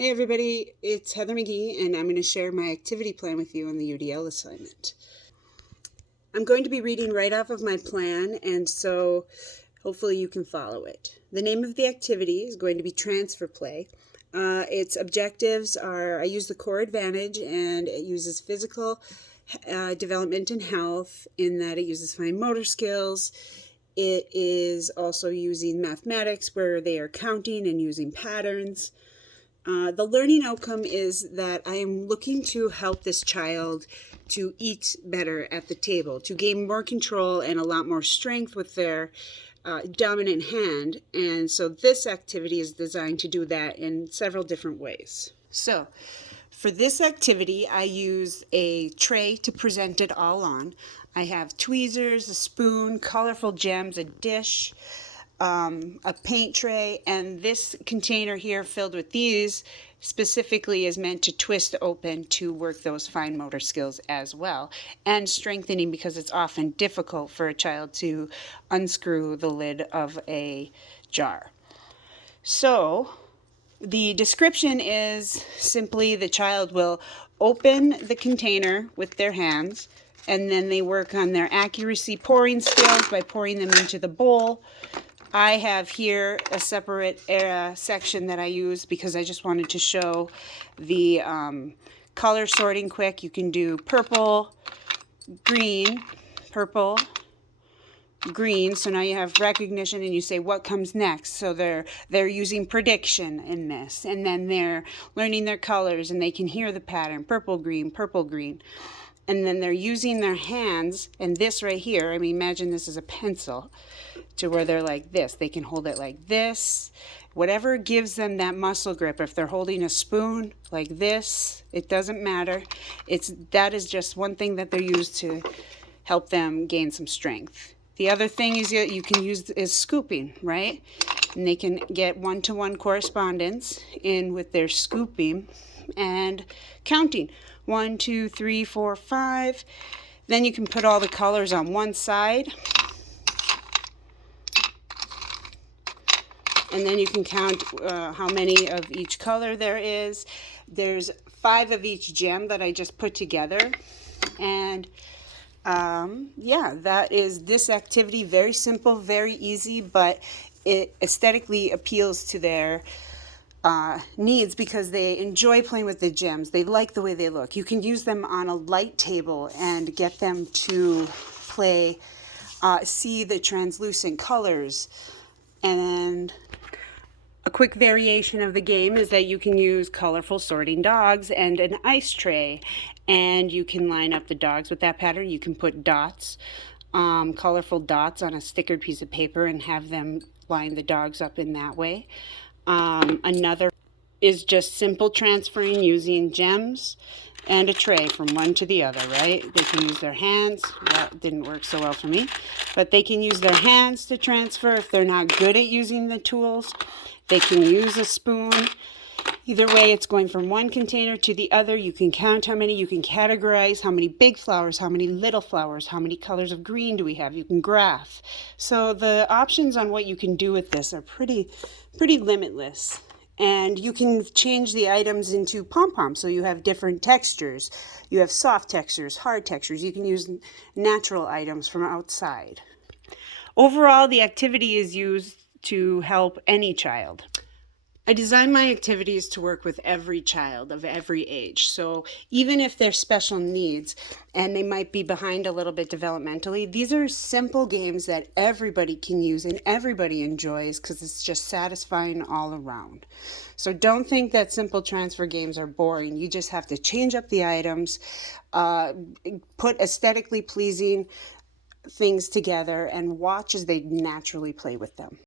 Hey everybody, it's Heather McGee and I'm going to share my activity plan with you on the UDL assignment. I'm going to be reading right off of my plan, and so hopefully you can follow it. The name of the activity is going to be transfer play. Its objectives are, I use the core advantage, and it uses physical development and health in that it uses fine motor skills. It is also using mathematics where they are counting and using patterns. The learning outcome is that I am looking to help this child to eat better at the table, to gain more control and a lot more strength with their dominant hand. And so this activity is designed to do that in several different ways. So for this activity, I use a tray to present it all on. I have tweezers, a spoon, colorful gems, a dish, a paint tray, and this container here filled with these specifically is meant to twist open to work those fine motor skills as well, and strengthening because it's often difficult for a child to unscrew the lid of a jar. So the description is simply the child will open the container with their hands, and then they work on their accuracy pouring skills by pouring them into the bowl. I have here a separate section that I use because I just wanted to show the color sorting quick. You can do purple, green, purple, green. So now you have recognition and you say what comes next. So they're using prediction in this, and then they're learning their colors and they can hear the pattern, purple, green, purple, green. And then they're using their hands, and this right here, I mean, imagine this is a pencil, to where they're like this. They can hold it like this. Whatever gives them that muscle grip. If they're holding a spoon like this, it doesn't matter. That is just one thing that they're used to help them gain some strength. The other thing is you can use is scooping, right? And they can get one-to-one correspondence in with their scooping and counting. 1, 2, 3, 4, 5. Then you can put all the colors on one side. And then you can count how many of each color there is. There's 5 of each gem that I just put together. And yeah, that is this activity. Very simple, very easy, but it aesthetically appeals to their needs because they enjoy playing with the gems. They like the way they look. You can use them on a light table and get them to play, see the translucent colors. And a quick variation of the game is that you can use colorful sorting dogs and an ice tray, and you can line up the dogs with that pattern. You can put dots, colorful dots on a stickered piece of paper and have them line the dogs up in that way. Another is just simple transferring using gems and a tray from one to the other, right? They can use their hands. That didn't work so well for me. But they can use their hands to transfer if they're not good at using the tools. They can use a spoon. Either way, it's going from one container to the other. You can count how many. You can categorize how many big flowers, how many little flowers, how many colors of green do we have. You can graph. So the options on what you can do with this are pretty limitless. And you can change the items into pom-poms, so you have different textures. You have soft textures, hard textures. You can use natural items from outside. Overall, the activity is used to help any child. I design my activities to work with every child of every age. So even if they're special needs and they might be behind a little bit developmentally, these are simple games that everybody can use and everybody enjoys because it's just satisfying all around. So don't think that simple transfer games are boring. You just have to change up the items, put aesthetically pleasing things together, and watch as they naturally play with them.